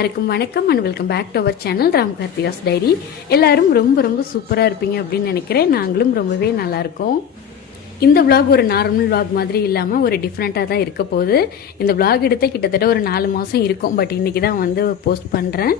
எல்லாருக்கும் வணக்கம் and welcome back to our channel Ram Karthika's diary. எல்லாரும் ரொம்ப ரொம்ப சூப்பராக இருப்பீங்க அப்படின்னு நினைக்கிறேன். நாங்களும் ரொம்பவே நல்லா இருக்கோம். இந்த விளாக் ஒரு நார்மல் விளாக் மாதிரி இல்லாமல் ஒரு டிஃப்ரெண்ட்டாக தான் இருக்க போகுது. இந்த விளாக் எடுத்த கிட்டத்தட்ட ஒரு 4 மாதம் இருக்கும். பட் இன்றைக்கி தான் வந்து போஸ்ட் பண்ணுறேன்.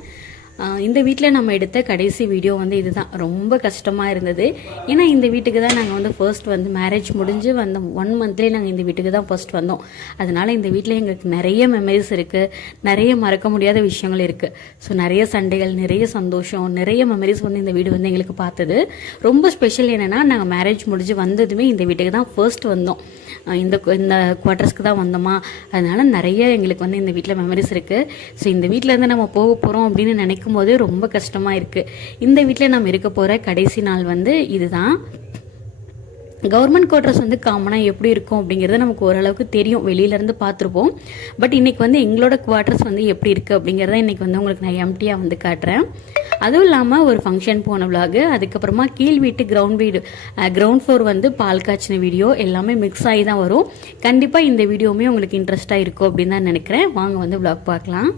இந்த வீட்டில் நம்ம எடுத்த கடைசி வீடியோ வந்து இதுதான். ரொம்ப கஷ்டமாக இருந்தது. ஏன்னா இந்த வீட்டுக்கு தான் நாங்கள் வந்து ஃபர்ஸ்ட் வந்து மேரேஜ் முடிஞ்சு வந்த 1 மந்த்லேயே நாங்கள் இந்த வீட்டுக்கு தான் ஃபர்ஸ்ட் வந்தோம். அதனால் இந்த வீட்டில் எங்களுக்கு நிறைய மெமரிஸ் இருக்குது, நிறைய மறக்க முடியாத விஷயங்கள் இருக்குது. ஸோ நிறைய சண்டைகள், நிறைய சந்தோஷம், நிறைய மெமரிஸ் வந்து இந்த வீடு வந்து எங்களுக்கு பார்த்தது. ரொம்ப ஸ்பெஷல் என்னென்னா, நாங்கள் மேரேஜ் முடிஞ்சு வந்ததுமே இந்த வீட்டுக்கு தான் ஃபர்ஸ்ட் வந்தோம். இந்த குவார்ட்டர்ஸ்க்கு தான் வந்தோமா, அதனால நிறைய எங்களுக்கு வந்து இந்த வீட்டில் மெமரிஸ் இருக்குது. ஸோ இந்த வீட்டிலேருந்து நம்ம போக போகிறோம் அப்படின்னு நினைக்கும் போது ரொம்ப கஷ்டமாக இருக்குது. இந்த வீட்டில் நம்ம இருக்க போகிற கடைசி நாள் வந்து இதுதான். கவர்மெண்ட் குவார்ட்டர்ஸ் வந்து காமனாக எப்படி இருக்கும் அப்படிங்கிறது நமக்கு ஓரளவுக்கு தெரியும், வெளியிலேருந்து பார்த்துருப்போம். பட் இன்றைக்கி வந்து எங்களோட குவார்ட்டர்ஸ் வந்து எப்படி இருக்குது அப்படிங்கிறத இன்றைக்கி வந்து உங்களுக்கு நான் எம்டியாக வந்து காட்டுறேன். அதுவும் இல்லாமல் ஒரு ஃபங்க்ஷன் போன விளாகு, அதுக்கப்புறமா கீழ் வீட்டு கிரவுண்ட் ஃப்ளோர் வந்து பால் காய்ச்சின வீடியோ எல்லாமே மிக்ஸ் ஆகி தான் வரும். கண்டிப்பாக இந்த வீடியோவுமே உங்களுக்கு இன்ட்ரெஸ்ட்டாக இருக்கும் அப்படின்னு தான் நினைக்கிறேன். வாங்க வந்து விளாக் பார்க்கலாம்.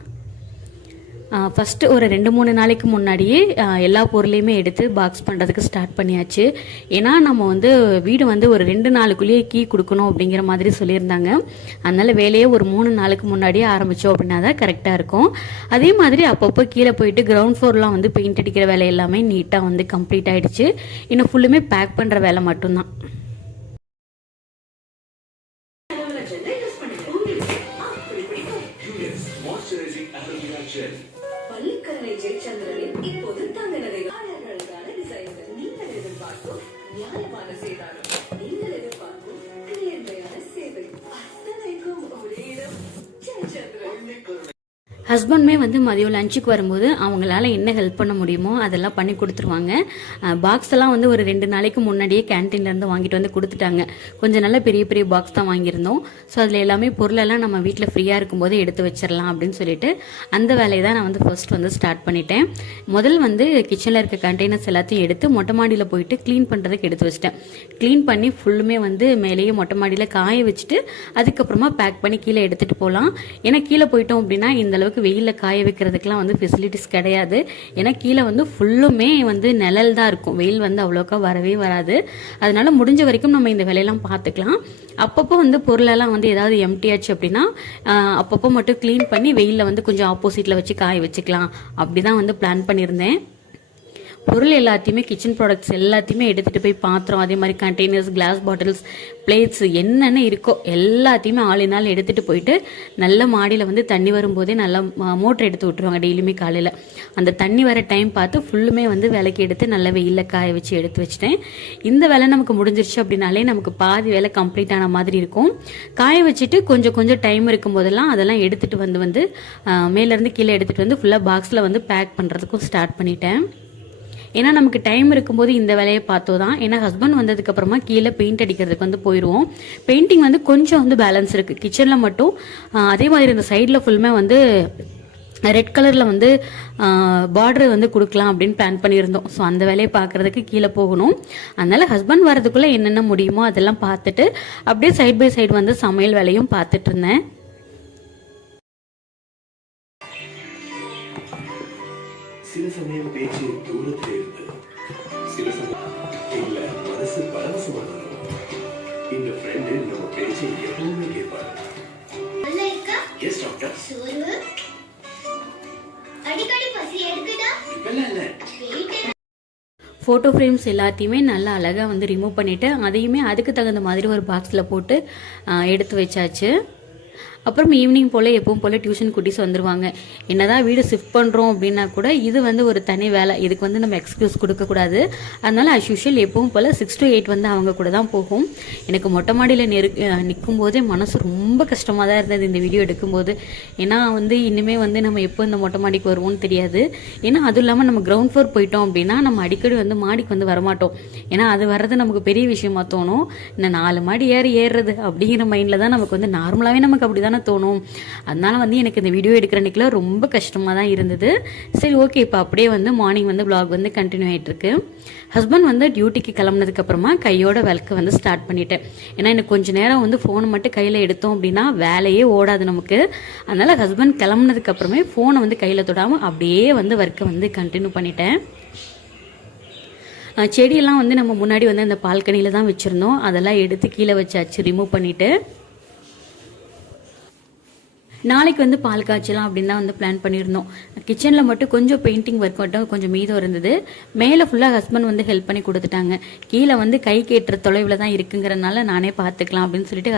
ஃபஸ்ட்டு ஒரு 2-3 நாளைக்கு முன்னாடியே எல்லா பொருளையுமே எடுத்து பாக்ஸ் பண்ணுறதுக்கு ஸ்டார்ட் பண்ணியாச்சு. ஏன்னா நம்ம வந்து வீடு வந்து ஒரு 2 நாளுக்குள்ளேயே கீ கொடுக்கணும் அப்படிங்கிற மாதிரி சொல்லியிருந்தாங்க. அதனால் வேலையே ஒரு 3 நாளுக்கு முன்னாடியே ஆரம்பித்தோம் அப்படின்னா தான் கரெக்டாக இருக்கும். அதே மாதிரி அப்பப்போ கீழே போயிட்டு கிரவுண்ட் ஃப்ளோர்லாம் வந்து பெயிண்ட் அடிக்கிற வேலை எல்லாமே நீட்டாக வந்து கம்ப்ளீட் ஆகிடுச்சு. இன்னும் ஃபுல்லுமே பேக் பண்ணுற வேலை மட்டும்தான். பள்ளிக்கரணை ஜெயச்சந்திரனின் இப்போது தங்க நகைகளுக்கான டிசைன்கள். நீங்கள் எதிர்பார்க்கும் நியாயமான சேதாரம், நீங்கள் எதிர்பார்க்கும் நேர்மையான சேவை, அத்தனைக்கும் ஒரே இடம் ஜெயச்சந்திரன். ஹஸ்பண்டுமே வந்து மதியம் லஞ்சுக்கு வரும்போது அவங்களால என்ன ஹெல்ப் பண்ண முடியுமோ அதெல்லாம் பண்ணி கொடுத்துருவாங்க. பாக்ஸ் எல்லாம் வந்து ஒரு 2 நாளைக்கு முன்னாடியே கேன்டீன்லேருந்து வாங்கிட்டு வந்து கொடுத்துட்டாங்க. கொஞ்சம் நல்ல பெரிய பெரிய பாக்ஸ் தான் வாங்கியிருந்தோம். ஸோ அதில் எல்லாமே பொருளெல்லாம் நம்ம வீட்டில் ஃப்ரீயாக இருக்கும்போது எடுத்து வச்சிடலாம் அப்படின்னு சொல்லிட்டு அந்த வேலையை தான் நான் வந்து ஃபர்ஸ்ட் வந்து ஸ்டார்ட் பண்ணிட்டேன். முதல் வந்து கிச்சனில் இருக்க கண்டெய்னர்ஸ் எல்லாத்தையும் எடுத்து மொட்டை மாடியில் போயிட்டு க்ளீன் பண்ணுறதுக்கு எடுத்து வச்சிட்டேன். க்ளீன் பண்ணி ஃபுல்லுமே வந்து மேலேயே மொட்டை மாடியில் காய வச்சுட்டு அதுக்கப்புறமா பேக் பண்ணி கீழே எடுத்துகிட்டு போகலாம். ஏன்னா கீழே போயிட்டோம் அப்படின்னா இந்த அளவுக்கு வெயிலில் காய வைக்கிறதுக்கெலாம் வந்து ஃபெசிலிட்டிஸ் கிடையாது. ஏன்னா கீழே வந்து ஃபுல்லுமே வந்து நிழல் தான் இருக்கும், வெயில் வந்து அவ்வளோக்கா வரவே வராது. அதனால முடிஞ்ச வரைக்கும் நம்ம இந்த வேலையெல்லாம் பார்த்துக்கலாம். அப்பப்போ வந்து பொருளெல்லாம் வந்து ஏதாவது எம்டியாச்சு அப்படின்னா அப்பப்போ மட்டும் க்ளீன் பண்ணி வெயிலில் வந்து கொஞ்சம் ஆப்போசிட்டில் வச்சு காய வச்சுக்கலாம். அப்படி தான் வந்து பிளான் பண்ணியிருந்தேன். பொருள் எல்லாத்தையுமே, கிச்சன் ப்ராடக்ட்ஸ் எல்லாத்தையுமே எடுத்துகிட்டு போய் பாத்திரம், அதே மாதிரி கண்டெய்னர்ஸ், கிளாஸ் பாட்டில்ஸ், பிளேட்ஸ் என்னென்ன இருக்கோ எல்லாத்தையுமே ஆளினால் எடுத்துகிட்டு போயிட்டு நல்ல மாடியில் வந்து தண்ணி வரும்போதே நல்லா மோட்டர் எடுத்து விட்டுருவாங்க டெய்லியுமே காலையில். அந்த தண்ணி வர டைம் பார்த்து ஃபுல்லுமே வந்து விலைக்கு எடுத்து நல்ல வெயிலில் காய வச்சு எடுத்து வச்சிட்டேன். இந்த வேலை நமக்கு முடிஞ்சிருச்சு அப்படின்னாலே நமக்கு பாதி வேலை கம்ப்ளீட் ஆன மாதிரி இருக்கும். காய வச்சுட்டு கொஞ்சம் கொஞ்சம் டைம் இருக்கும் போதெல்லாம் அதெல்லாம் எடுத்துகிட்டு வந்து மேலேருந்து கீழே எடுத்துகிட்டு வந்து ஃபுல்லாக பாக்ஸில் வந்து பேக் பண்ணுறதுக்கும் ஸ்டார்ட் பண்ணிட்டேன். ஏன்னா நமக்கு டைம் இருக்கும்போது இந்த வேலையை பார்த்தோதான். ஏன்னா ஹஸ்பண்ட் வந்ததுக்கப்புறமா கீழே பெயிண்ட் அடிக்கிறதுக்கு வந்து போயிடுவோம். பெயிண்டிங் வந்து கொஞ்சம் வந்து பேலன்ஸ் இருக்குது கிச்சனில் மட்டும். அதே மாதிரி இந்த சைடில் ஃபுல்லுமே வந்து ரெட் கலரில் வந்து பார்டர் வந்து கொடுக்கலாம் அப்படின்னு பிளான் பண்ணியிருந்தோம். ஸோ அந்த வேலையை பார்க்குறதுக்கு கீழே போகணும். அதனால் ஹஸ்பண்ட் வரதுக்குள்ளே என்னென்ன முடியுமோ அதெல்லாம் பார்த்துட்டு அப்படியே சைட் பை சைடு வந்து சமையல் வேலையும் பார்த்துட்டு இருந்தேன். சில சமயம் பேச்சு தூரத்தில் இருந்தது, சில சமயம் இல்ல மனசு பரவசமானது. இந்த ஃப்ரெண்டு நம்ம பேச்சை எப்பவுமே கேட்பாரு. Yes doctor. அடிக்கடி பசி எடுக்குதா? இல்ல. ஃபோட்டோ ஃப்ரேம்ஸ் எல்லாத்தையுமே நல்லா அழகாக வந்து ரிமூவ் பண்ணிவிட்டு அதையுமே அதுக்கு தகுந்த மாதிரி ஒரு பாக்ஸில் போட்டு எடுத்து வச்சாச்சு. அப்புறம் ஈவினிங் போல் எப்பவும் போல் டியூஷன் குட்டீஸ் வந்துடுவாங்க. என்னதான் வீடு ஷிஃப்ட் பண்ணுறோம் அப்படின்னா கூட இது வந்து ஒரு தனி வேலை, இதுக்கு வந்து நம்ம எக்ஸ்கியூஸ் கொடுக்கக்கூடாது. அதனால் அஸ் யூஷுவல் எப்பவும் போல் 6 to 8 வந்து அவங்க கூட தான் போகும். எனக்கு மொட்டை மாடியில் நிற்கும் போதே மனசு ரொம்ப கஷ்டமாக தான் இருந்தது இந்த வீடியோ எடுக்கும்போது. ஏன்னா வந்து இனிமேல் வந்து நம்ம எப்போ இந்த மொட்டை மாடிக்கு வருவோம்னு தெரியாது. ஏன்னா அதுவும் இல்லாமல் நம்ம கிரவுண்ட் ஃப்ளோர் போயிட்டோம் அப்படின்னா நம்ம அடிக்கடி வந்து மாடிக்கு வந்து வரமாட்டோம். ஏன்னா அது வர்றது நமக்கு பெரிய விஷயமா தோணும். இந்த 4 மாடி ஏறுறது அப்படிங்கிற மைண்டில் தான் நமக்கு வந்து நார்மலாகவே நமக்கு அப்படி தான் தானே தோணும். அதனால வந்து எனக்கு இந்த வீடியோ எடுக்கிற அன்றைக்கெலாம் ரொம்ப கஷ்டமாக தான் இருந்தது. சரி ஓகே, இப்போ அப்படியே வந்து மார்னிங் வந்து vlog வந்து கண்டினியூ ஆகிட்டுருக்கு. ஹஸ்பண்ட் வந்து டியூட்டிக்கு கிளம்புனதுக்கப்புறமா கையோட விளக்கு வந்து ஸ்டார்ட் பண்ணிட்டேன். ஏன்னா எனக்கு கொஞ்சம் நேரம் வந்து ஃபோனை மட்டும் கையில் எடுத்தோம் அப்படின்னா வேலையே ஓடாது நமக்கு. அதனால் ஹஸ்பண்ட் கிளம்புனதுக்கப்புறமே ஃபோனை வந்து கையில் தொடாமல் அப்படியே வந்து ஒர்க்கை வந்து கண்டினியூ பண்ணிட்டேன். செடியெல்லாம் வந்து நம்ம முன்னாடி வந்து அந்த பால்கனியில் தான் வச்சுருந்தோம். அதெல்லாம் எடுத்து கீழே வச்சாச்சு, ரிமூவ் பண்ணிவிட்டு. நாளைக்கு வந்து பால் காய்ச்சலாம் அப்படின்னு தான் வந்து பிளான் பண்ணியிருந்தோம். கிச்சனில் மட்டும் கொஞ்சம் பெயிண்டிங் ஒர்க் மட்டும் கொஞ்சம் மீதம் இருந்தது. மேலே ஃபுல்லாக ஹஸ்பண்ட் வந்து ஹெல்ப் பண்ணி கொடுத்துட்டாங்க. கீழே வந்து கை கேட்டுற தொலைவில் தான் இருக்குங்கிறனால நானே பார்த்துக்கலாம் அப்படின்னு சொல்லிட்டு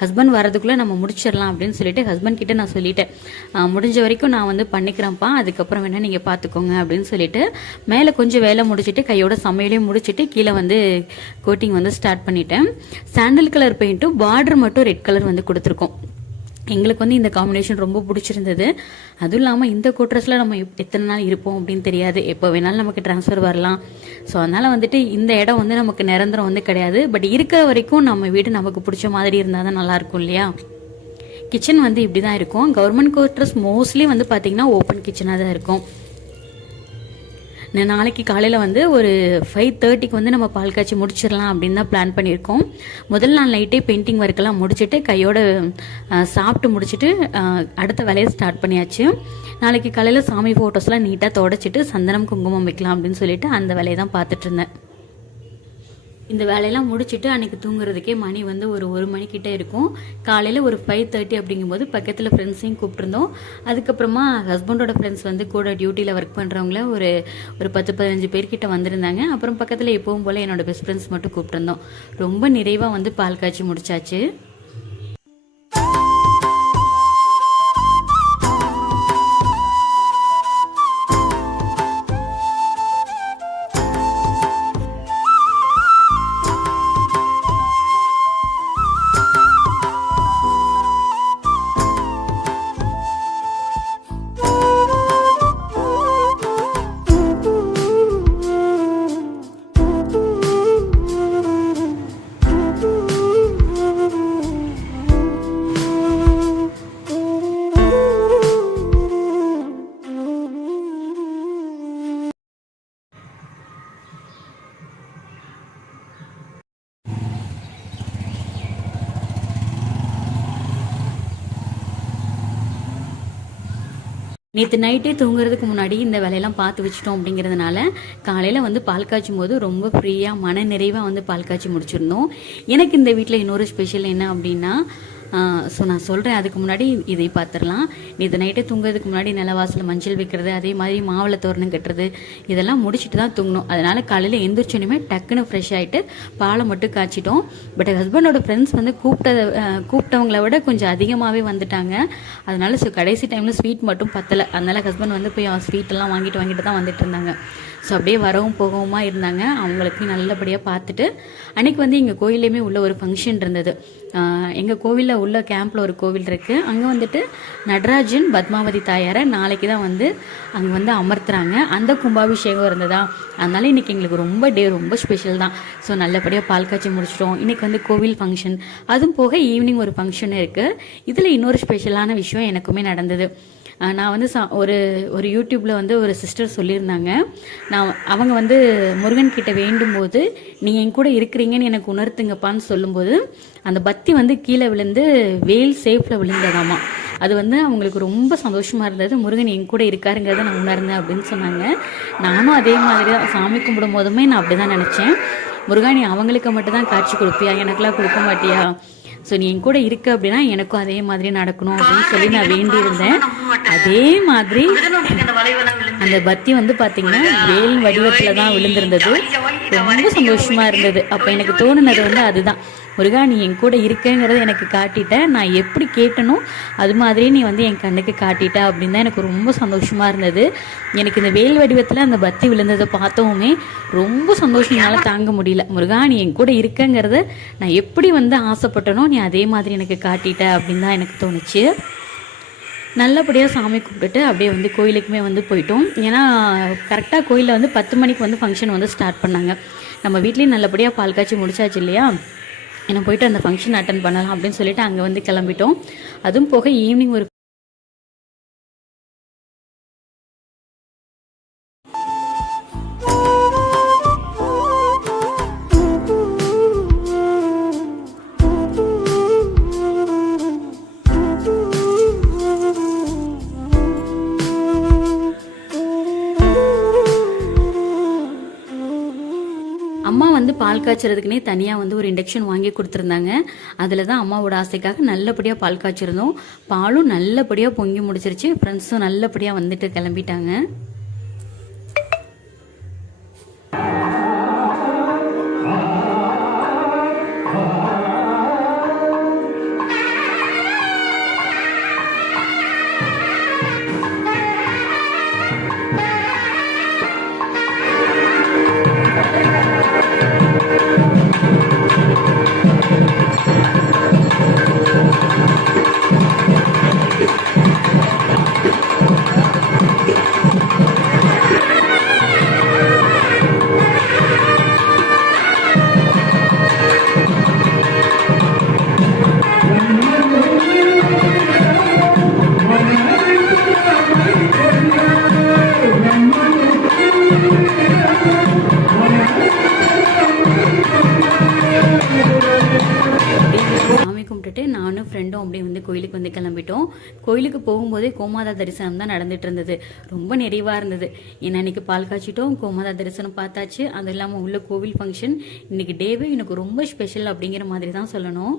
ஹஸ்பண்ட் வரதுக்குள்ளே நம்ம முடிச்சிடலாம் அப்படின்னு சொல்லிட்டு ஹஸ்பண்ட் கிட்ட நான் சொல்லிட்டேன், முடிஞ்ச வரைக்கும் நான் வந்து பண்ணிக்கிறேன்ப்பா, அதுக்கப்புறம் வேணால் நீங்கள் பார்த்துக்கோங்க அப்படின்னு சொல்லிட்டு மேலே கொஞ்சம் வேலை முடிச்சுட்டு கையோட சமையலையும் முடிச்சுட்டு கீழே வந்து கோட்டிங் வந்து ஸ்டார்ட் பண்ணிட்டேன். சாண்டல் கலர் பெயிண்ட்டும் பார்டர் மட்டும் ரெட் கலர் வந்து கொடுத்துருக்கோம். எங்களுக்கு வந்து இந்த காம்பினேஷன் ரொம்ப பிடிச்சிருந்தது. அதுவும் இல்லாமல் இந்த கோட்ரஸில் நம்ம எத்தனை நாள் இருப்போம் அப்படின்னு தெரியாது, எப்போ வேணாலும் நமக்கு ட்ரான்ஸ்ஃபர் வரலாம். ஸோ அதனால் வந்துட்டு இந்த இடம் வந்து நமக்கு நிரந்தரம் வந்து கிடையாது. பட் இருக்கிற வரைக்கும் நம்ம வீடு நமக்கு பிடிச்ச மாதிரி இருந்தால் தான் நல்லாயிருக்கும் இல்லையா. கிச்சன் வந்து இப்படி தான் இருக்கும். கவர்மெண்ட் கோட்ரஸ் மோஸ்ட்லி வந்து பார்த்திங்கன்னா ஓப்பன் கிச்சனாக தான் இருக்கும். நாளைக்கு காலையில் வந்து ஒரு 5:30க்கு வந்து நம்ம பால் காய்ச்சி முடிச்சிடலாம் அப்படின்னு தான் பிளான் பண்ணியிருக்கோம். முதல் நாள் நைட்டே பெயிண்டிங் ஒர்க்கெல்லாம் முடிச்சுட்டு கையோட சாப்பிட்டு முடிச்சுட்டு அடுத்த வேலையை ஸ்டார்ட் பண்ணியாச்சு. நாளைக்கு காலையில் சாமி ஃபோட்டோஸ்லாம் நீட்டாக தொடச்சிட்டு சந்தனம் குங்குமம் வைக்கலாம் அப்படின்னு சொல்லிட்டு அந்த வேலையை தான் பார்த்துட்டு இருந்தேன். இந்த வேலையெல்லாம் முடிச்சுட்டு அன்றைக்கி தூங்குறதுக்கே மணி வந்து ஒரு 1 மணிக்கிட்ட இருக்கும். காலையில் ஒரு 5:30 அப்படிங்கும்போது பக்கத்தில் ஃப்ரெண்ட்ஸையும் கூப்பிட்டுருந்தோம். அதுக்கப்புறமா ஹஸ்பண்டோட ஃப்ரெண்ட்ஸ் வந்து கூட டியூட்டியில் ஒர்க் பண்ணுறவங்கள ஒரு 10-15 பேர்கிட்ட வந்திருந்தாங்க. அப்புறம் பக்கத்தில் எப்பவும் போல் என்னோடய பெஸ்ட் ஃப்ரெண்ட்ஸ் மட்டும் கூப்பிட்டுருந்தோம். ரொம்ப நிறைவாக வந்து பால் காய்ச்சி முடிச்சாச்சு. நேற்று நைட்டே தூங்குறதுக்கு முன்னாடி இந்த வேலையெல்லாம் பார்த்து வச்சிட்டோம் அப்படிங்கிறதுனால காலையில் வந்து பால் காய்ச்சும் போது ரொம்ப ஃப்ரீயாக மன நிறைவாக வந்து பால் காய்ச்சி முடிச்சிருந்தோம். எனக்கு இந்த வீட்டில் இன்னொரு ஸ்பெஷல் என்ன அப்படின்னா, ஸோ நான் சொல்கிறேன், அதுக்கு முன்னாடி இதை பார்த்துடலாம். நேற்று நைட்டே தூங்குறதுக்கு முன்னாடி நிலவாசலில் மஞ்சள் வைக்கிறது, அதே மாதிரி மாவில் தோரணம் கட்டுறது, இதெல்லாம் முடிச்சுட்டு தான் தூங்கணும். அதனால் காலையில் எந்திரிச்சோன்னுமே டக்குன்னு ஃப்ரெஷ் ஆகிட்டு பாலை மட்டும் காய்ச்சிட்டோம். பட் ஹஸ்பண்டோட ஃப்ரெண்ட்ஸ் வந்து கூப்பிட்டவங்கள விட கொஞ்சம் அதிகமாகவே வந்துட்டாங்க. அதனால ஸோ கடைசி டைமில் ஸ்வீட் மட்டும் பத்தலை. அதனால் ஹஸ்பண்ட் வந்து போய் ஸ்வீட்டெல்லாம் வாங்கிட்டு தான் வந்துட்டு இருந்தாங்க. ஸோ அப்படியே வரவும் போகவுமா இருந்தாங்க. அவங்களுக்கு நல்லபடியாக பார்த்துட்டு அன்றைக்கி வந்து எங்கள் கோயிலையுமே உள்ள ஒரு ஃபங்க்ஷன் இருந்தது. எங்கள் கோவிலில் உள்ள கேம்பில் ஒரு கோவில் இருக்குது. அங்கே வந்துட்டு நடராஜன் பத்மாவதி தாயாரை நாளைக்கு தான் வந்து அங்கே வந்து அமர்த்துறாங்க. அந்த கும்பாபிஷேகம் இருந்ததா, அதனால இன்றைக்கி எங்களுக்கு ரொம்ப ஸ்பெஷல் தான். ஸோ நல்லபடியாக பால் காய்ச்சி முடிச்சிட்டோம். இன்றைக்கி வந்து கோவில் ஃபங்க்ஷன், அதுவும் போக ஈவினிங் ஒரு ஃபங்க்ஷன் இருக்குது. இதில் இன்னொரு ஸ்பெஷலான விஷயம் எனக்குமே நடந்தது. நான் வந்து ஒரு யூடியூப்பில் வந்து ஒரு சிஸ்டர் சொல்லியிருந்தாங்க, அவங்க வந்து முருகன் கிட்ட வேண்டும் போது நீ என் கூட இருக்கிறீங்கன்னு எனக்கு உணர்த்துங்கப்பான்னு சொல்லும்போது அந்த பத்தி வந்து கீழே விழுந்து வேல் சேஃபில் விழுந்ததாமா. அது வந்து அவங்களுக்கு ரொம்ப சந்தோஷமாக இருந்தது. முருகன் என் கூட இருக்காருங்கிறத நான் உணர்ந்தேன் அப்படின்னு சொன்னாங்க. நானும் அதே மாதிரி தான் சாமி கும்பிடும் போதுமே நான் அப்படி தான் நினச்சேன். முருகன் நீ அவங்களுக்கு மட்டும் தான் காட்சி கொடுப்பியா, எனக்கெல்லாம் கொடுக்க மாட்டியா? ஸோ நீ என் கூட இருக்க அப்படின்னா எனக்கும் அதே மாதிரி நடக்கணும் அப்படின்னு சொல்லி நான் வேண்டியிருந்தேன். அதே மாதிரி அந்த பத்தி வந்து பார்த்தீங்கன்னா வேல் வடிவத்தில் தான் விழுந்திருந்தது. ரொம்ப சந்தோஷமாக இருந்தது. அப்போ எனக்கு தோணுனது வந்து அதுதான், முருகா நீ என் கூட இருக்கங்கிறத எனக்கு காட்டிட்ட, நான் எப்படி கேட்டனோ அது மாதிரி நீ வந்து என் கண்ணுக்கு காட்டிட்ட அப்படின்னு தான் எனக்கு ரொம்ப சந்தோஷமாக இருந்தது. எனக்கு இந்த வேல் வடிவத்தில் அந்த பத்தி விழுந்ததை பார்த்தவுமே ரொம்ப சந்தோஷம்னால தாங்க முடியல. முருகா நீ என் கூட இருக்கங்கிறத நான் எப்படி வந்து ஆசைப்பட்டனோ நீ அதே மாதிரி எனக்கு காட்டிட்ட அப்படின்னு தான் எனக்கு தோணுச்சு. நல்லபடியாக சாமி கும்பிட்டுட்டு அப்படியே வந்து கோயிலுக்குமே வந்து போயிட்டோம். ஏன்னா கரெக்டாக கோயிலில் வந்து 10 மணிக்கு வந்து ஃபங்க்ஷன் வந்து ஸ்டார்ட் பண்ணாங்க. நம்ம வீட்லேயும் நல்லபடியாக பால் காய்ச்சி முடிச்சாச்சு இல்லையா. என்ன போயிட்டு அந்த ஃபங்க்ஷன் அட்டன் பண்ணலாம் அப்படின்னு சொல்லிட்டு அங்கே வந்து கிளம்பிட்டோம். அதுவும் போக ஈவினிங் ஒரு அம்மா வந்து பால் காய்ச்சறதுக்குனே தனியாக வந்து ஒரு இண்டக்ஷன் வாங்கி கொடுத்துருந்தாங்க. அதில் தான் அம்மாவோட ஆசைக்காக நல்லபடியாக பால் காய்ச்சிருந்தோம். பாலும் நல்லபடியாக பொங்கி முடிச்சிருச்சு. ஃப்ரெண்ட்ஸும் நல்லபடியாக வந்துட்டு கிளம்பிட்டாங்க. நானும் ஃப்ரெண்டும் அப்படியே வந்து கோயிலுக்கு வந்து கிளம்பிட்டோம். கோயிலுக்கு போகும்போதே கோமாதா தரிசனம் தான் நடந்துட்டு இருந்தது. ரொம்ப நிறைவாக இருந்தது. ஏன்னா இன்னைக்கு பால் காய்ச்சிட்டோம், கோமாதா தரிசனம் பார்த்தாச்சு. அது இல்லாமல் உள்ள கோவில் ஃபங்க்ஷன். இன்னைக்கு டேவே எனக்கு ரொம்ப ஸ்பெஷல் அப்படிங்கிற மாதிரி தான் சொல்லணும்.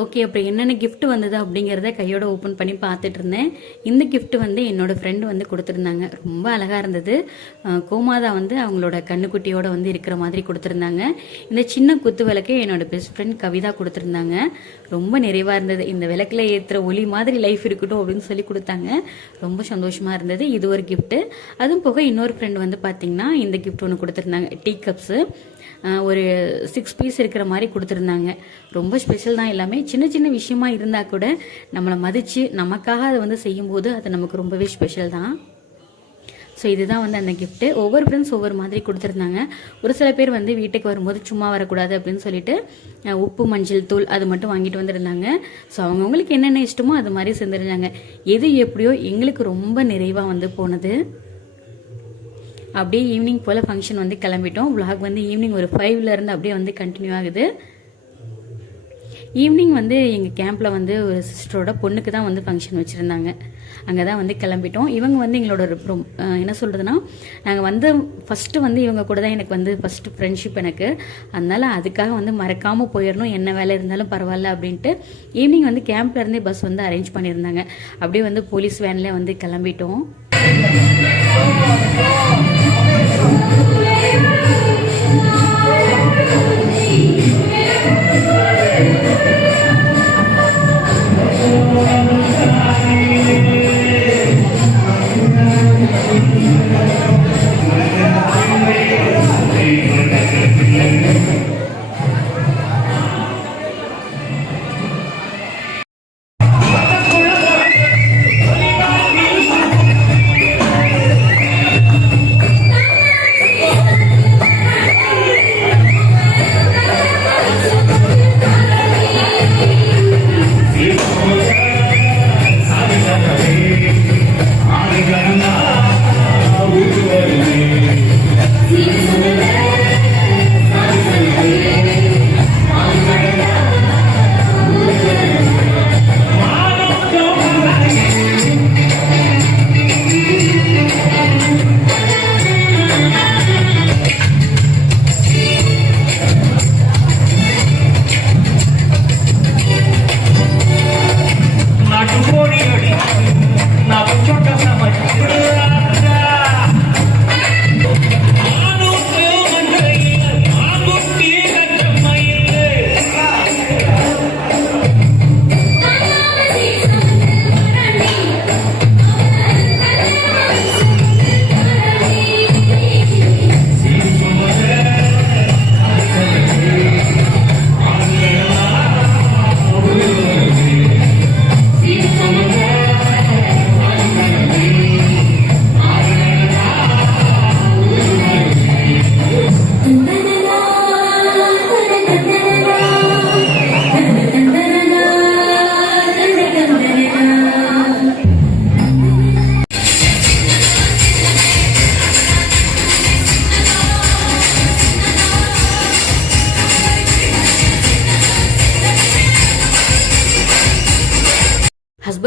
ஓகே, அப்புறம் என்னென்ன கிஃப்ட் வந்தது அப்படிங்கிறத கையோட ஓப்பன் பண்ணி பார்த்துட்டு இருந்தேன். இந்த கிஃப்ட் வந்து என்னோட ஃப்ரெண்டு வந்து கொடுத்துருந்தாங்க. ரொம்ப அழகாக இருந்தது. கோமாதா வந்து அவங்களோட கண்ணுக்குட்டியோட வந்து இருக்கிற மாதிரி கொடுத்துருந்தாங்க. இந்த சின்ன குத்து விளக்கே என்னோட பெஸ்ட் ஃப்ரெண்ட் கவிதா கொடுத்துருந்தாங்க. ரொம்ப நிறைவாக இருந்தது. இந்த விளக்கில் ஏற்றுற ஒளி மாதிரி லைஃப் இருக்கட்டும் அப்படின்னு சொல்லி கொடுத்தாங்க. ரொம்ப சந்தோஷமாக இருந்தது. இது ஒரு கிஃப்ட்டு. அதுவும் போக இன்னொரு ஃப்ரெண்டு வந்து பார்த்திங்கன்னா இந்த கிஃப்ட் ஒன்று கொடுத்துருந்தாங்க. டீ கப்ஸு ஒரு 6 பீஸ் இருக்கிற மாதிரி கொடுத்துருந்தாங்க. ரொம்ப ஸ்பெஷல் தான். எல்லாமே சின்ன சின்ன விஷயமா இருந்தால் கூட நம்மளை மதித்து நமக்காக அதை வந்து செய்யும்போது அது நமக்கு ரொம்பவே ஸ்பெஷல் தான். ஸோ இதுதான் வந்து அந்த கிஃப்ட்டு. ஒவ்வொரு ஃப்ரெண்ட்ஸ் ஒவ்வொரு மாதிரி கொடுத்துருந்தாங்க. ஒரு சில பேர் வந்து வீட்டுக்கு வரும்போது சும்மா வரக்கூடாது அப்படின்னு சொல்லிட்டு உப்பு மஞ்சள் தூள் அது மட்டும் வாங்கிட்டு வந்துருந்தாங்க. ஸோ அவங்கவுங்களுக்கு என்னென்ன இஷ்டமோ அது மாதிரி செஞ்சுருந்தாங்க. எது எப்படியோ எங்களுக்கு ரொம்ப நிறைவாக வந்து போனது. அப்படியே ஈவினிங் போல் ஃபங்க்ஷன் வந்து கிளம்பிட்டோம். விளாக் வந்து ஈவினிங் ஒரு 5லேருந்து அப்படியே வந்து கண்டினியூ ஆகுது. ஈவினிங் வந்து எங்கள் கேம்பில் வந்து ஒரு சிஸ்டரோட பொண்ணுக்கு தான் வந்து ஃபங்க்ஷன் வச்சுருந்தாங்க. அங்கே தான் வந்து கிளம்பிட்டோம். இவங்க வந்து எங்களோட என்ன சொல்கிறதுனா, நாங்கள் வந்து ஃபஸ்ட்டு வந்து இவங்க கூட தான் எனக்கு வந்து ஃபஸ்ட்டு ஃப்ரெண்ட்ஷிப் எனக்கு. அதனால் அதுக்காக வந்து மறக்காமல் போயிடணும், என்ன வேலை இருந்தாலும் பரவாயில்ல அப்படின்ட்டு ஈவினிங் வந்து கேம்ப்லேருந்தே பஸ் வந்து அரேஞ்ச் பண்ணியிருந்தாங்க. அப்படியே வந்து போலீஸ் வேனில் வந்து கிளம்பிட்டோம்.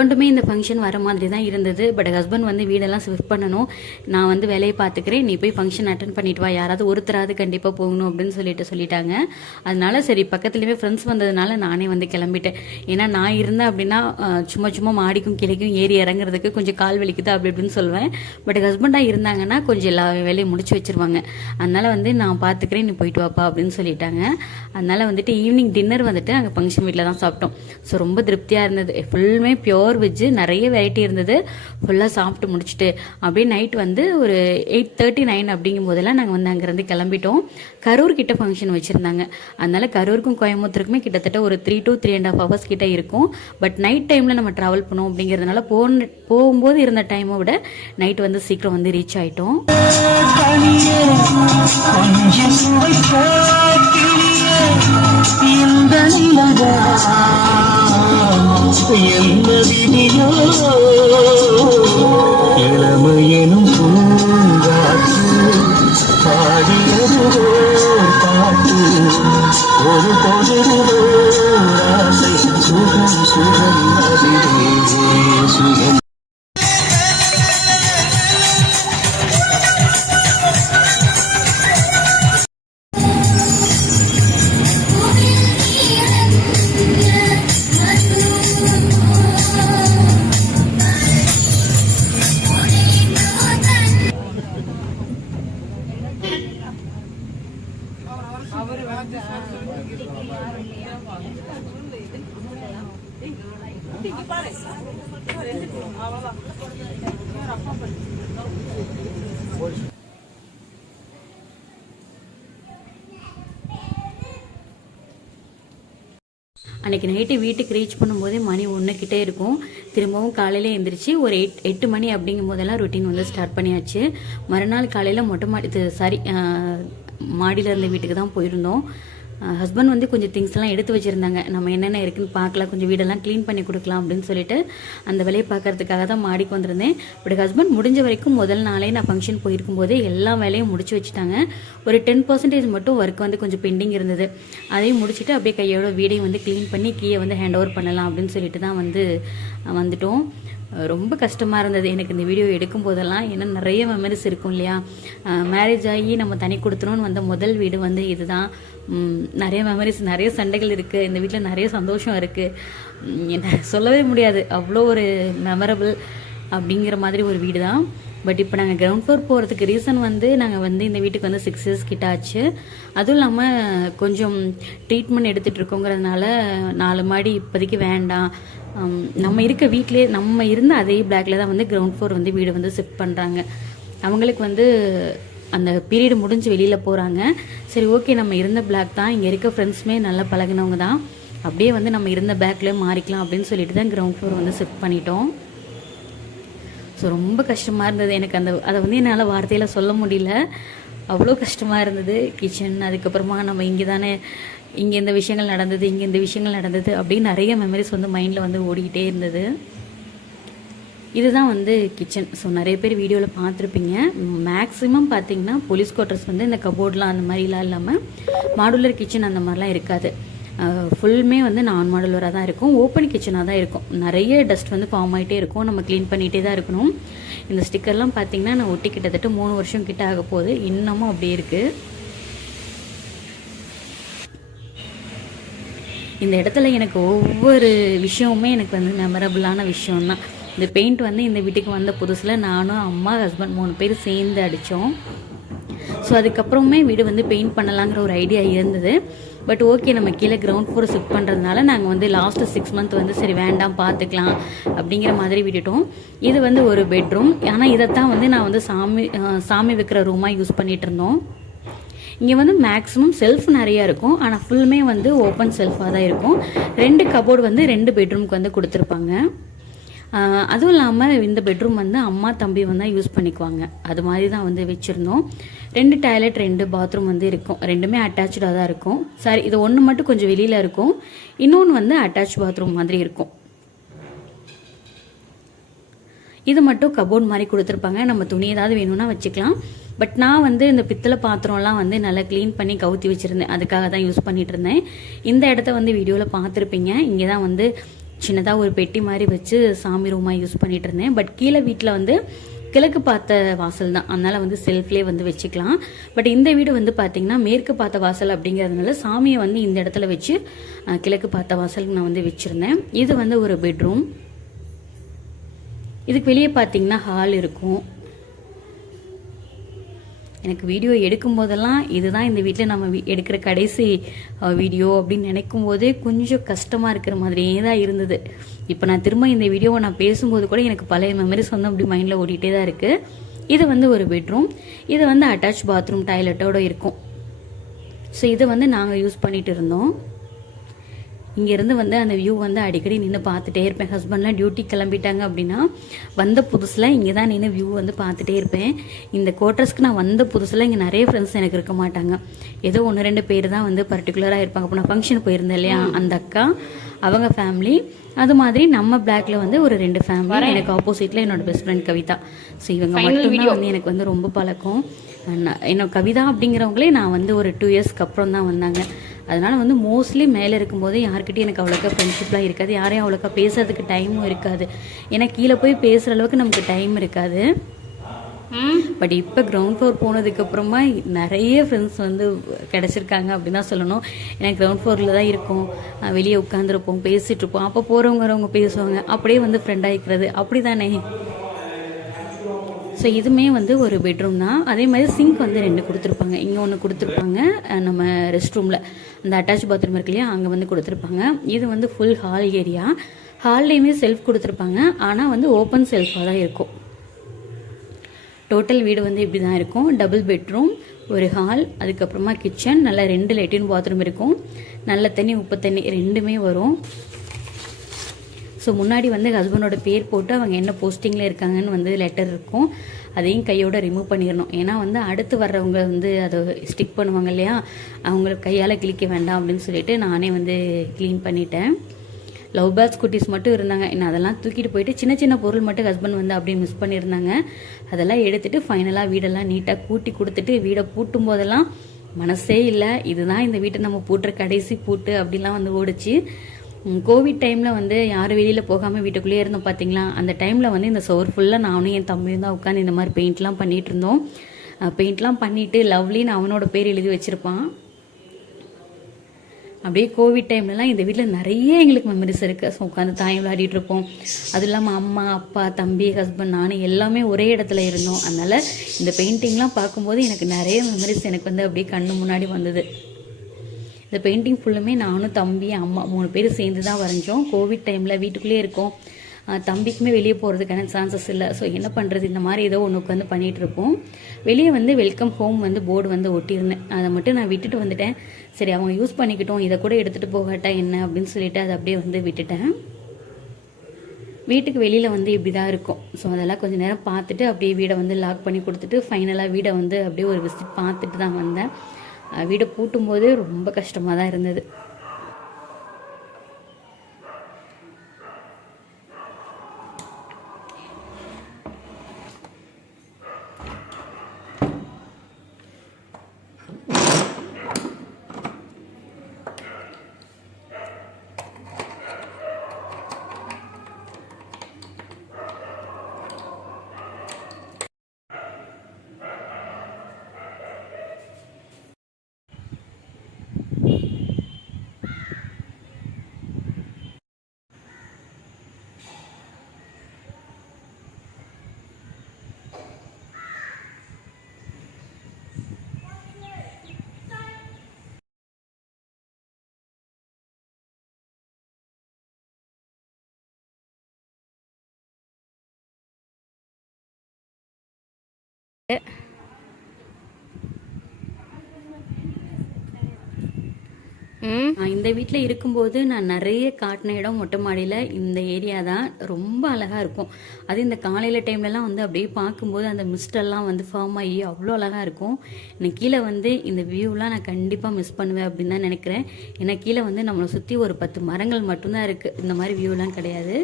ஹஸ்பண்டுமே இந்த ஃபங்க்ஷன் வர மாதிரி தான் இருந்தது. பட் ஹஸ்பண்ட் வந்து வீடெல்லாம் ஷிஃப்ட் பண்ணணும், நான் வந்து வேலையை பார்த்துக்கிறேன், நீ போய் ஃபங்க்ஷன் அட்டன் பண்ணிட்டு வா, யாராவது ஒருத்தராது கண்டிப்பாக போகணும் அப்படின்னு சொல்லிட்டாங்க. அதனால சரி பக்கத்துலேயுமே ஃப்ரெண்ட்ஸ் வந்ததுனால நானே வந்து கிளம்பிட்டேன். ஏன்னா நான் இருந்தேன் அப்படின்னா சும்மா மாடிக்கும் கிளைக்கும் ஏறி இறங்குறதுக்கு கொஞ்சம் கால் வலிக்குது அப்படி இப்படின்னு சொல்லுவேன். பட் ஹஸ்பண்டாக இருந்தாங்கன்னா கொஞ்சம் எல்லா வேலையும் முடிச்சு வச்சிருவாங்க. அதனால வந்து நான் பார்த்துக்கிறேன், நீ போயிட்டு வாப்பா அப்படின்னு சொல்லிட்டாங்க. அதனால வந்துட்டு ஈவினிங் டின்னர் வந்துட்டு அங்கே ஃபங்க்ஷன் வீட்டில் தான் சாப்பிட்டோம். ஸோ ரொம்ப திருப்தியாக இருந்தது. ஃபுல்லுமே பியோர் வெஜ்ஜு, நிறைய வெரைட்டி இருந்தது. ஃபுல்லாக சாப்பிட்டு முடிச்சுட்டு அப்படியே நைட் வந்து ஒரு 8:39 அப்படிங்கும் போதெல்லாம் நாங்கள் வந்து அங்கேருந்து கிளம்பிட்டோம். கரூர் கிட்ட ஃபங்க்ஷன் வச்சுருந்தாங்க. அதனால கரூருக்கும் கோயம்புத்தூருக்குமே கிட்டத்தட்ட ஒரு 3 to 3.5 hours கிட்ட இருக்கும். பட் நைட் டைமில் நம்ம ட்ராவல் பண்ணோம் அப்படிங்கிறதுனால போகும்போது இருந்த டைமை விட நைட் வந்து சீக்கிரம் வந்து ரீச் ஆகிட்டோம். இளமையனும் பூங்காற்று பாடியது பாட்டு ஒரு பொழுது ஆசை சுகம் சுகம் அதிலே சுகம். அன்றைக்கி நைட்டு வீட்டுக்கு ரீச் பண்ணும்போதே மணி 1 கிட்டே இருக்கும். திரும்பவும் காலையில் எழுந்திரிச்சு ஒரு 8 மணி அப்படிங்கும் போதெல்லாம் ரொட்டீன் வந்து ஸ்டார்ட் பண்ணியாச்சு. மறுநாள் காலையில் மொட்டை மாடியில் இருந்த வீட்டுக்கு தான் போயிருந்தோம். ஹஸ்பண்ட் வந்து கொஞ்சம் திங்ஸ்லாம் எடுத்து வச்சுருந்தாங்க. நம்ம என்னென்ன இருக்குன்னு பார்க்கலாம், கொஞ்சம் வீடெல்லாம் க்ளீன் பண்ணி கொடுக்கலாம் அப்படின்னு சொல்லிட்டு அந்த வேலையை பார்க்கறதுக்காக தான் மாடிக்கு வந்திருந்தேன். பட் ஹஸ்பண்ட் முடிஞ்ச வரைக்கும் முதல் நாளே நான் ஃபங்க்ஷன் போயிருக்கும் போதே எல்லா வேலையும் முடிச்சு வச்சுட்டாங்க. ஒரு 10% மட்டும் ஒர்க் வந்து கொஞ்சம் பெண்டிங் இருந்தது. அதையும் முடிச்சுட்டு அப்படியே கையோட வீடையும் வந்து க்ளீன் பண்ணி கீயை வந்து ஹேண்ட் ஓவர் பண்ணலாம் அப்படின்னு சொல்லிட்டு தான் வந்துட்டோம். ரொம்ப கஷ்டமாக இருந்தது எனக்கு இந்த வீடியோ எடுக்கும் போதெல்லாம். ஏன்னா நிறைய மெமரிஸ் இருக்கும் இல்லையா. மேரேஜ் ஆகி நம்ம தனி கொடுத்துணும்னு வந்த முதல் வீடு வந்து இதுதான். நிறைய மெமரிஸ், நிறைய சண்டைகள் இருக்குது. இந்த வீட்டில் நிறைய சந்தோஷம் இருக்குது. என்ன சொல்லவே முடியாது, அவ்வளோ ஒரு மெமரபிள் அப்படிங்கிற மாதிரி ஒரு வீடு தான். பட் இப்போ நாங்கள் கிரவுண்ட் ஃப்ளோர் போகிறதுக்கு ரீசன் வந்து நாங்கள் வந்து இந்த வீட்டுக்கு வந்து 6 years கிட்ட ஆச்சு. அதுவும் இல்லாமல் கொஞ்சம் ட்ரீட்மெண்ட் எடுத்துகிட்டு இருக்கோங்கிறதுனால 4 மாடி இப்போதைக்கு வேண்டாம், நம்ம இருக்க வீட்டிலே நம்ம இருந்த அதே பிளாக்ல தான் வந்து கிரவுண்ட் ஃப்ளோர் வந்து வீடு வந்து ஷிஃப்ட் பண்ணுறாங்க. அவங்களுக்கு வந்து அந்த பீரியட் முடிஞ்சு வெளியில் போகிறாங்க. சரி ஓகே, நம்ம இருந்த பிளாக் தான், இங்கே இருக்க ஃப்ரெண்ட்ஸுமே நல்லா பழகினவங்க தான், அப்படியே வந்து நம்ம இருந்த பேக்லேயே மாறிக்கலாம் அப்படின்னு சொல்லிட்டு தான் கிரவுண்ட் ஃப்ளோர் வந்து ஷிஃப்ட் பண்ணிட்டோம். ஸோ ரொம்ப கஷ்டமாக இருந்தது எனக்கு. அதை வந்து என்னால் வார்த்தையில் சொல்ல முடியல, அவ்வளோ கஷ்டமாக இருந்தது. கிச்சன், அதுக்கப்புறமா நம்ம இங்கே இந்த விஷயங்கள் நடந்தது, இங்கே இந்த விஷயங்கள் நடந்தது அப்படின்னு நிறைய மெமரிஸ் வந்து மைண்டில் வந்து ஓடிக்கிட்டே இருந்தது. இதுதான் வந்து கிச்சன். ஸோ நிறைய பேர் வீடியோவில் பார்த்துருப்பீங்க. மேக்ஸிமம் பார்த்தீங்கன்னா போலீஸ் குவார்ட்டர்ஸ் வந்து இந்த கபோர்ட்லாம் அந்த மாதிரிலாம் இல்லாமல் மாடுலர் கிச்சன் அந்த மாதிரிலாம் இருக்காது. ஃபுல்லுமே வந்து நான் மாடுலராக தான் இருக்கும், ஓப்பன் கிச்சனாக தான் இருக்கும். நிறைய டஸ்ட் வந்து ஃபார்ம் ஆகிட்டே இருக்கும், நம்ம க்ளீன் பண்ணிகிட்டே தான் இருக்கணும். இந்த ஸ்டிக்கர்லாம் பார்த்தீங்கன்னா நான் ஒட்டி கிட்டத்தட்ட 3 வருஷம் கிட்ட ஆக போகுது, இன்னமும் அப்படியே இருக்குது. இந்த இடத்துல எனக்கு ஒவ்வொரு விஷயமுமே எனக்கு வந்து மெமரபுளான விஷயம்தான். இந்த பெயிண்ட் வந்து இந்த வீட்டுக்கு வந்த புதுசில் நானும் அம்மா ஹஸ்பண்ட் 3 பேர் சேர்ந்து அடித்தோம். ஸோ அதுக்கப்புறமே வீடு வந்து பெயிண்ட் பண்ணலாங்கிற ஒரு ஐடியா இருந்தது. பட் ஓகே, நம்ம கீழே கிரவுண்ட் ஃப்ளோர் ஷிஃப்ட் பண்ணுறதுனால நாங்கள் வந்து லாஸ்ட்டு 6 months வந்து சரி வேண்டாம் பார்த்துக்கலாம் அப்படிங்கிற மாதிரி விட்டுட்டோம். இது வந்து ஒரு பெட்ரூம். ஆனால் இதைத்தான் வந்து நான் வந்து சாமி வைக்கிற ரூமாக யூஸ் பண்ணிகிட்டு இருந்தோம். இங்கே வந்து மேக்ஸிமம் செல்ஃப் நிறையா இருக்கும், ஆனால் ஃபுல்லுமே வந்து ஓப்பன் செல்ஃபாக தான் இருக்கும். 2 கபோர்டு வந்து 2 பெட்ரூமுக்கு வந்து கொடுத்துருப்பாங்க. அதுவும் இல்லாமல் இந்த பெட்ரூம் வந்து அம்மா தம்பி வந்து யூஸ் பண்ணிக்குவாங்க, அது மாதிரி தான் வந்து வச்சுருந்தோம். 2 டாய்லெட் 2 பாத்ரூம் வந்து இருக்கும், ரெண்டுமே அட்டாச்சாக தான் இருக்கும். சரி, இது ஒன்று மட்டும் கொஞ்சம் வெளியில் இருக்கும், இன்னொன்று வந்து அட்டாச் பாத்ரூம் மாதிரி இருக்கும். இது மட்டும் கபோர்ட் மாதிரி கொடுத்துருப்பாங்க, நம்ம துணி ஏதாவது வேணும்னா வச்சுக்கலாம். பட் நான் வந்து இந்த பித்தளை பாத்திரம்லாம் வந்து நல்லா க்ளீன் பண்ணி கவுத்தி வச்சுருந்தேன், அதுக்காக தான் யூஸ் பண்ணிட்டு இருந்தேன். இந்த இடத்த வந்து வீடியோவில் பார்த்துருப்பீங்க. இங்கே தான் வந்து சின்னதாக ஒரு பெட்டி மாதிரி வச்சு சாமி ரூமாக யூஸ் பண்ணிட்டு இருந்தேன். பட் கீழே வீட்டில் வந்து கிழக்கு பார்த்த வாசல் தான், அதனால் வந்து செல்ஃப்லேயே வந்து வச்சுக்கலாம். பட் இந்த வீடு வந்து பார்த்திங்கன்னா மேற்கு பார்த்த வாசல் அப்படிங்கிறதுனால சாமியை வந்து இந்த இடத்துல வச்சு கிழக்கு பார்த்த வாசலுக்கு நான் வந்து வச்சுருந்தேன். இது வந்து ஒரு பெட்ரூம். இதுக்கு வெளியே பார்த்திங்கன்னா ஹால் இருக்கும். எனக்கு வீடியோ எடுக்கும் போதெல்லாம் இதுதான் இந்த வீட்டில் நம்ம எடுக்கிற கடைசி வீடியோ அப்படின்னு நினைக்கும் போதே கொஞ்சம் கஷ்டமாக இருக்கிற மாதிரியே தான் இருந்தது. இப்போ நான் திரும்ப இந்த வீடியோவை நான் பேசும்போது கூட எனக்கு பழைய மெமரிஸ் வந்து அப்படி மைண்டில் ஓடிட்டே தான் இருக்குது. இது வந்து ஒரு பெட்ரூம். இது வந்து அட்டாச் பாத்ரூம் டாய்லெட்டோடு இருக்கும். ஸோ இதை வந்து நாங்கள் யூஸ் பண்ணிகிட்டு இருந்தோம். இங்கேருந்து வந்து அந்த வியூ வந்து அடிக்கடி நின்று பார்த்துட்டே இருப்பேன். ஹஸ்பண்ட்லாம் டியூட்டி கிளம்பிட்டாங்க அப்படின்னா வந்த புதுசில் இங்கே தான் நின்று வியூ வந்து பார்த்துட்டே இருப்பேன். இந்த குவார்ட்டர்ஸ்க்கு நான் வந்த புதுசில் இங்கே நிறைய ஃப்ரெண்ட்ஸ் எனக்கு இருக்க மாட்டாங்க. ஏதோ 1-2 பேர் தான் வந்து பர்டிகுலராக இருப்பாங்க. அப்போ நான் ஃபங்க்ஷன் போயிருந்தேன் இல்லையா, அந்த அக்கா அவங்க ஃபேமிலி, அது மாதிரி நம்ம பிளாக்ல வந்து ஒரு 2 ஃபேமிலி, எனக்கு ஆப்போசிட்டில் என்னோட பெஸ்ட் ஃப்ரெண்ட் கவிதா. ஸோ இவங்க மட்டும்தான் வந்து எனக்கு வந்து ரொம்ப பழக்கம். என்னோட கவிதா அப்படிங்கிறவங்களே நான் வந்து ஒரு 2 இயர்ஸ்க்கு அப்புறம் தான் வந்தாங்க. அதனால வந்து மோஸ்ட்லி மேலே இருக்கும்போது யார்கிட்டையும் எனக்கு அவ்வளோக்கா ஃப்ரெண்ட்ஷிப்லாம் இருக்காது. யாரையும் அவ்வளோக்கா பேசுறதுக்கு டைமும் இருக்காது. ஏன்னா கீழே போய் பேசுகிற அளவுக்கு நமக்கு டைம் இருக்காது. பட் இப்போ கிரவுண்ட் ஃப்ளோர் போனதுக்கப்புறமா நிறைய ஃப்ரெண்ட்ஸ் வந்து கிடச்சிருக்காங்க அப்படின்னு தான் சொல்லணும். ஏன்னா கிரவுண்ட் ஃப்ளோரில் தான் இருக்கும், வெளியே உட்காந்துருப்போம், பேசிகிட்டு இருப்போம். அப்போ போகிறவங்க பேசுவாங்க, அப்படியே வந்து ஃப்ரெண்ட் ஆகிக்கிறது, அப்படி தானே. ஸோ இதுவுமே வந்து ஒரு பெட்ரூம் தான். அதே மாதிரி சிங்க் வந்து 2 கொடுத்துருப்பாங்க. இங்கே ஒன்று கொடுத்துருப்பாங்க நம்ம ரெஸ்ட் ரூமில், அந்த அட்டாச் பாத்ரூம் இருக்கு இல்லையா, அங்கே வந்து கொடுத்துருப்பாங்க. இது வந்து ஃபுல் ஹால் ஏரியா. ஹால்லையுமே செல்ஃப் கொடுத்துருப்பாங்க, ஆனால் வந்து ஓப்பன் செல்ஃபாக தான் இருக்கும். டோட்டல் வீடு வந்து இப்படி தான் இருக்கும். டபுள் பெட்ரூம், ஒரு ஹால், அதுக்கப்புறமா கிச்சன், நல்லா 2 லெட்டின் பாத்ரூம் இருக்கும். நல்ல தண்ணி உப்பு தண்ணி ரெண்டுமே வரும். ஸோ முன்னாடி வந்து ஹஸ்பண்டோட பேர் போட்டு அவங்க என்ன போஸ்டிங்கில் இருக்காங்கன்னு வந்து லெட்டர் இருக்கும். அதையும் கையோட ரிமூவ் பண்ணிடணும். ஏன்னா வந்து அடுத்து வர்றவங்க வந்து அதை ஸ்டிக் பண்ணுவாங்க இல்லையா, அவங்களுக்கு கையால் கிழிக்க வேண்டாம் அப்படின்னு சொல்லிட்டு நானே வந்து க்ளீன் பண்ணிட்டேன். லவ் பேர்ட்ஸ் குட்டீஸ் மட்டும் இருந்தாங்க. இன்னும் அதெல்லாம் தூக்கிட்டு போயிட்டு சின்ன சின்ன பொருள் மட்டும் ஹஸ்பண்ட் வந்து அப்படியே மிஸ் பண்ணியிருந்தாங்க. அதெல்லாம் எடுத்துகிட்டு ஃபைனலாக வீடெல்லாம் நீட்டாக கூட்டி கொடுத்துட்டு வீடை பூட்டும் போதெல்லாம் மனசே இல்லை, இதுதான் இந்த வீட்டை நம்ம பூட்டுற கடைசி பூட்டு அப்படிலாம் வந்து ஓடிச்சு. கோவிட் டைமில் வந்து யாரும் வெளியில் போகாமல் வீட்டுக்குள்ளேயே இருந்தோம் பார்த்தீங்களா, அந்த டைமில் வந்து இந்த சோர் ஃபுல்லாக நானும் என் தம்பியும் தான் உட்காந்து இந்த மாதிரி பெயிண்ட்லாம் பண்ணிகிட்டு இருந்தோம். பெயிண்ட்லாம் பண்ணிவிட்டு லவ்லின்னு அவனோட பேர் எழுதி வச்சுருப்பான். அப்படியே கோவிட் டைம்லலாம் இந்த வீட்டில் நிறைய எங்களுக்கு மெமரிஸ் இருக்குது. ஸோ உட்காந்து தாயம் விளையாடிட்டு இருப்போம். அதுவும் இல்லாமல் அம்மா, அப்பா, தம்பி, ஹஸ்பண்ட், நான் எல்லாமே ஒரே இடத்துல இருந்தோம். அதனால் இந்த பெயிண்டிங்லாம் பார்க்கும்போது எனக்கு நிறைய மெமரிஸ் எனக்கு வந்து அப்படியே கண்ணு முன்னாடி வந்தது. இந்த பெயிண்டிங் ஃபுல்லுமே நானும் தம்பி, அம்மா 3 பேர் சேர்ந்து தான் வரைஞ்சோம். கோவிட் டைமில் வீட்டுக்குள்ளேயே இருக்கோம், தம்பிக்குமே வெளியே போகிறதுக்கான சான்சஸ் இல்லை. ஸோ என்ன பண்ணுறது, இந்த மாதிரி ஏதோ ஒன்று உட்காந்து பண்ணிகிட்டு இருப்போம். வெளியே வந்து வெல்கம் ஹோம் வந்து போர்டு வந்து ஒட்டியிருந்தேன். அதை மட்டும் நான் விட்டுட்டு வந்துட்டேன். சரி அவங்க யூஸ் பண்ணிக்கிட்டோம், இதை கூட எடுத்துகிட்டு போகட்டா என்ன அப்படின்னு சொல்லிட்டு அதை அப்படியே வந்து விட்டுட்டேன். வீட்டுக்கு வெளியில் வந்து இப்படி தான் இருக்கும். ஸோ அதெல்லாம் கொஞ்சம் நேரம் பார்த்துட்டு அப்படியே வீடை வந்து லாக் பண்ணி கொடுத்துட்டு ஃபைனலாக வீடை வந்து அப்படியே ஒரு விசிட் பார்த்துட்டு தான் வந்தேன். வீடை பூட்டும்போது ரொம்ப கஷ்டமாக தான் இருந்தது. இந்த வீட்டில் இருக்கும்போது நான் நிறைய காட்டின இடம் மொட்டை மாடியில் இந்த ஏரியா தான். ரொம்ப அழகாக இருக்கும். அது இந்த காலையில் டைம்லலாம் வந்து அப்படியே பார்க்கும்போது அந்த மிஸ்டெல்லாம் வந்து ஃபார்ம் ஆகி அவ்வளோ அழகாக இருக்கும். எனக்கு கீழே வந்து இந்த வியூலாம் நான் கண்டிப்பாக மிஸ் பண்ணுவேன் அப்படின்னு தான் நினைக்கிறேன். ஏன்னா கீழே வந்து நம்மளை சுற்றி ஒரு 10 மரங்கள் மட்டும்தான் இருக்குது, இந்த மாதிரி வியூலாம் கிடையாது.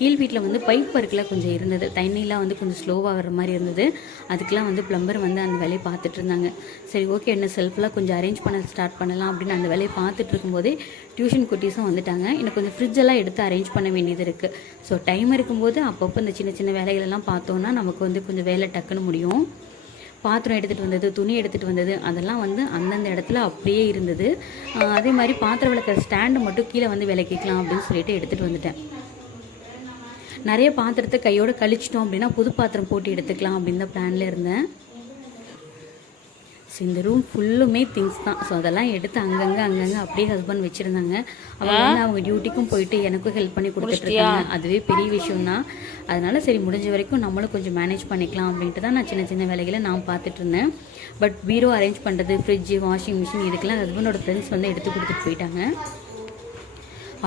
கீழ் வீட்டில் வந்து பைப் ஒர்க்கில் கொஞ்சம் இருந்தது, தண்ணிலாம் வந்து கொஞ்சம் ஸ்லோவாக வர மாதிரி இருந்தது. அதுக்கெலாம் வந்து ப்ளம்பர் வந்து அந்த வேலையை பார்த்துட்டு இருந்தாங்க. சரி ஓகே, என்ன செல்ஃபெலாம் கொஞ்சம் அரேஞ்ச் பண்ண ஸ்டார்ட் பண்ணலாம் அப்படின்னு அந்த வேலையை பார்த்துட்டு இருக்கும்போதே டியூஷன் குட்டீஸும் வந்துட்டாங்க. எனக்கு கொஞ்சம் ஃப்ரிட்ஜெல்லாம் எடுத்து அரேஞ்ச் பண்ண வேண்டியது இருக்குது. ஸோ டைம் இருக்கும்போது அப்பப்போ இந்த சின்ன சின்ன வேலைகளெல்லாம் பார்த்தோன்னா நமக்கு வந்து கொஞ்சம் வேலை டக்குன்னு முடியும். பாத்திரம் எடுத்துகிட்டு வந்தது, துணி எடுத்துகிட்டு வந்தது, அதெல்லாம் வந்து அந்தந்த இடத்துல அப்படியே இருந்தது. அதே மாதிரி பாத்திரம் விளக்குற ஸ்டாண்டு மட்டும் கீழே வந்து விளக்கிக்கலாம் அப்படின்னு சொல்லிட்டு எடுத்துகிட்டு வந்துட்டேன். நிறைய பாத்திரத்தை கையோடு கழிச்சிட்டோம் அப்படின்னா புது பாத்திரம் போட்டு எடுத்துக்கலாம் அப்படின்னு தான் பிளானில் இருந்தேன். ஸோ இந்த ரூம் ஃபுல்லுமே திங்ஸ் தான். ஸோ அதெல்லாம் எடுத்து அங்கங்கே அப்படியே ஹஸ்பண்ட் வச்சுருந்தாங்க. அவங்க வந்து அவங்க டியூட்டிக்கும் போயிட்டு எனக்கும் ஹெல்ப் பண்ணி கொடுத்துட்ருக்காங்க. அதுவே பெரிய விஷயம்தான். அதனால் சரி முடிஞ்ச வரைக்கும் நம்மளும் கொஞ்சம் மேனேஜ் பண்ணிக்கலாம் அப்படின்ட்டு தான் நான் சின்ன சின்ன வேலைகளை நான் பார்த்துட்டு இருந்தேன். பட் பீரோ அரேஞ்ச் பண்ணுறது, ஃப்ரிட்ஜு, வாஷிங் மிஷின் இதுக்கெல்லாம் ஹஸ்பண்டோட ஃப்ரெண்ட்ஸ் வந்து எடுத்து கொடுத்துட்டு போயிட்டாங்க.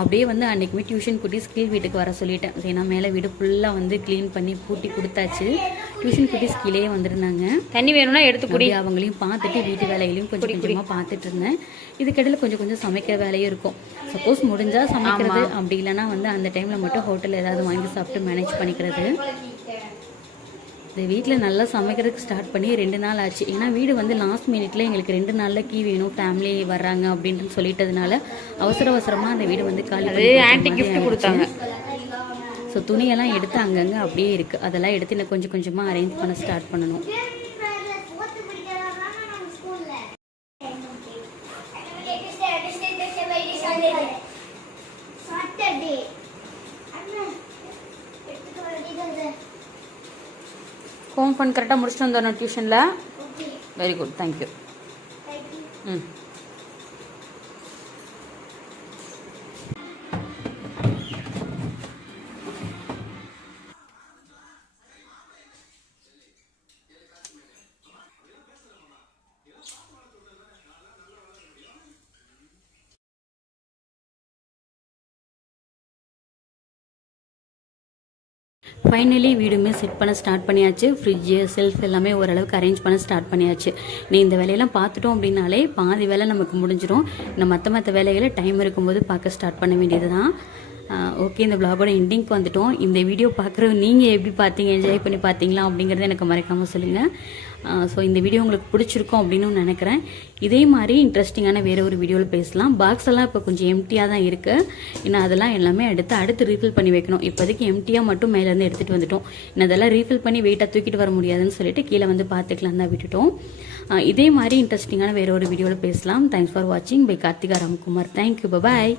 அப்படியே வந்து அன்றைக்குமே டியூஷன் குட்டீஸ் கீழ் வீட்டுக்கு வர சொல்லிட்டேன். ஏன்னா மேலே வீடு ஃபுல்லாக வந்து க்ளீன் பண்ணி பூட்டி கொடுத்தாச்சு. டியூஷன் குட்டீஸ் கீழே வந்துருந்தாங்க. தண்ணி வேணும்னா எடுத்து குடி. அவங்களையும் பார்த்துட்டு வீட்டு வேலைகளையும் கொஞ்சம் கொஞ்சமாக பார்த்துட்டு இருந்தேன். இதுக்கிடையில் கொஞ்சம் கொஞ்சம் சமைக்கிற வேலையும் இருக்கும். சப்போஸ் முடிஞ்சால் சமைக்கிறது, அப்படி இல்லைன்னா வந்து அந்த டைமில் மட்டும் ஹோட்டலில் ஏதாவது வாங்கி சாப்பிட்டு மேனேஜ் பண்ணிக்கிறது. இந்த வீட்டில் நல்லா சமைக்கிறதுக்கு ஸ்டார்ட் பண்ணி 2 நாள் ஆச்சு. ஏன்னா வீடு வந்து லாஸ்ட் மினிட்ல எங்களுக்கு 2 நாளில் கீ வேணும், ஃபேமிலி வர்றாங்க அப்படின்னு சொல்லிட்டதுனால அவசரமாக அந்த வீடு வந்து காலி கொடுத்தாங்க. ஸோ துணியெல்லாம் எடுத்து அங்கங்கே அப்படியே இருக்குது. அதெல்லாம் எடுத்து இன்னும் கொஞ்சம் கொஞ்சமாக அரேஞ்ச் பண்ண ஸ்டார்ட் பண்ணணும். ஹோம் ஃபண்ட் கரெக்டாக முடிச்சுட்டு வந்தோம் டியூஷனில். Very good, thank you. ஃபைனலி வீடுமே செட் பண்ண ஸ்டார்ட் பண்ணியாச்சு. ஃப்ரிட்ஜு, செல்ஃப் எல்லாமே ஓரளவுக்கு அரேஞ்ச் பண்ண ஸ்டார்ட் பண்ணியாச்சு. நீ இந்த வேலையெல்லாம் பார்த்துட்டோம் அப்படின்னாலே பாதி வேலை நமக்கு முடிஞ்சிடும். இந்த மற்ற வேலைகளை டைம் இருக்கும்போது பார்க்க ஸ்டார்ட் பண்ண வேண்டியது தான். ஓகே, இந்த விளாகோட எண்டிங்க்கு வந்துட்டோம். இந்த வீடியோ பார்க்குறது நீங்கள் எப்படி பார்த்தீங்க, என்ஜாய் பண்ணி பார்த்தீங்களா அப்படிங்கிறத எனக்கு மறக்காமல் சொல்லுங்கள். ஸோ இந்த வீடியோ உங்களுக்கு பிடிச்சிருக்கும் அப்படின்னு நினைக்கிறேன். இதே மாதிரி இன்ட்ரெஸ்டிங்கான வேறு ஒரு வீடியோவில் பேசலாம். பாக்ஸ் எல்லாம் இப்போ கொஞ்சம் எம்டியாக தான் இருக்குது. இன்னும் அதெல்லாம் எல்லாமே அடுத்து ரீஃபில் பண்ணி வைக்கணும். இப்போதைக்கு எம்டியாக மட்டும் மேலேருந்து எடுத்துகிட்டு வந்துட்டோம். இன்னும் அதெல்லாம் ரீஃபில் பண்ணி வெயிட்டாக தூக்கிட்டு வர முடியாதுன்னு சொல்லிட்டு கீழே வந்து பார்த்துக்கலாம் தான் விட்டுட்டோம். இதே மாதிரி இன்ட்ரெஸ்டிங்கான வேறு ஒரு வீடியோவில் பேசலாம். தேங்க்ஸ் ஃபார் வாட்சிங். பை கார்த்திகா ராம்குமார். தேங்க்யூ, பாய்.